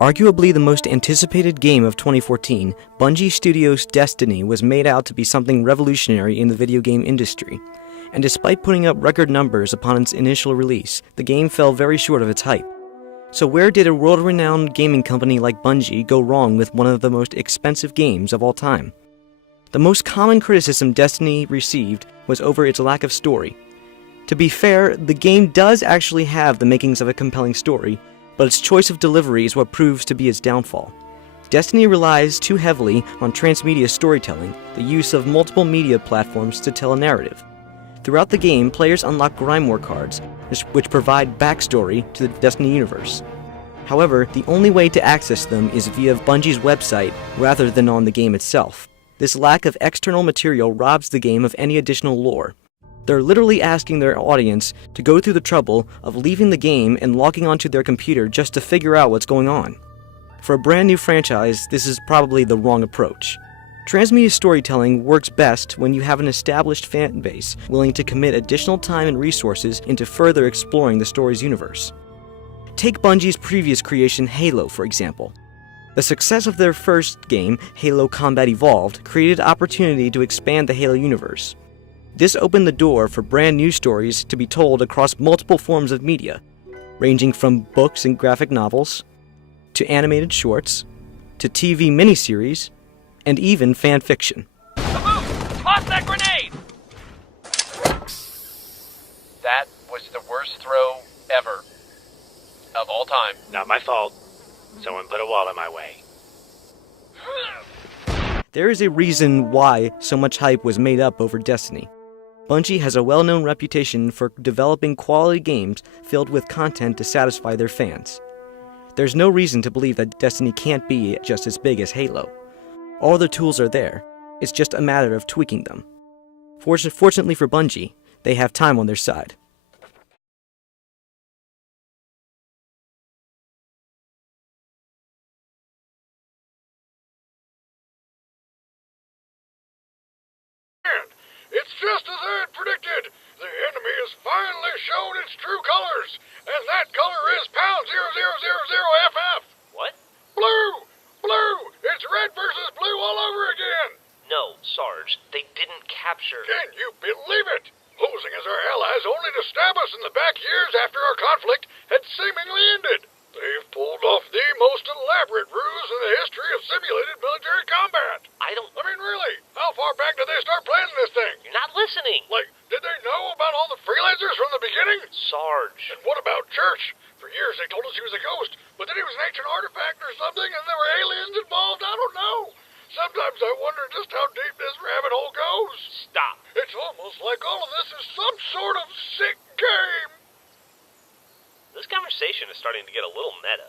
Arguably the most anticipated game of 2014, Bungie Studios' Destiny was made out to be something revolutionary in the video game industry. And despite putting up record numbers upon its initial release, the game fell very short of its hype. So where did a world-renowned gaming company like Bungie go wrong with one of the most expensive games of all time? The most common criticism Destiny received was over its lack of story. To be fair, the game does actually have the makings of a compelling story, but its choice of delivery is what proves to be its downfall. Destiny relies too heavily on transmedia storytelling, the use of multiple media platforms to tell a narrative. Throughout the game, players unlock Grimoire cards, which provide backstory to the Destiny universe. However, the only way to access them is via Bungie's website rather than on the game itself. This lack of external material robs the game of any additional lore. They're literally asking their audience to go through the trouble of leaving the game and logging onto their computer just to figure out what's going on. For a brand new franchise, this is probably the wrong approach. Transmedia storytelling works best when you have an established fan base willing to commit additional time and resources into further exploring the story's universe. Take Bungie's previous creation, Halo, for example. The success of their first game, Halo Combat Evolved, created opportunity to expand the Halo universe. This opened the door for brand new stories to be told across multiple forms of media, ranging from books and graphic novels, to animated shorts, to TV miniseries, and even fan fiction. Kaboom! Toss that grenade! That was the worst throw ever. Of all time. Not my fault. Someone put a wall in my way. There is a reason why so much hype was made up over Destiny. Bungie has a well-known reputation for developing quality games filled with content to satisfy their fans. There's no reason to believe that Destiny can't be just as big as Halo. All the tools are there, it's just a matter of tweaking them. Fortunately for Bungie, they have time on their side. It's just as I had predicted. The enemy has finally shown its true colors, and that color is pound 0000FF. What? Blue! Blue! It's red versus blue all over again! No, Sarge. They didn't capture... Can you believe it? Posing as our allies only to stab us in the back years after our conflict had seemingly ended. They've pulled off the most elaborate ruse in the history of simulated military combat. I mean, really, how far back did they start planning this thing? You're not listening! Like, did they know about all the freelancers from the beginning? Sarge. And what about Church? For years they told us he was a ghost, but then he was an ancient artifact or something, and there were aliens involved. I don't know. Sometimes I wonder just how deep this rabbit hole goes. Stop. It's almost like all of this is some sort of sick game. This conversation is starting to get a little meta.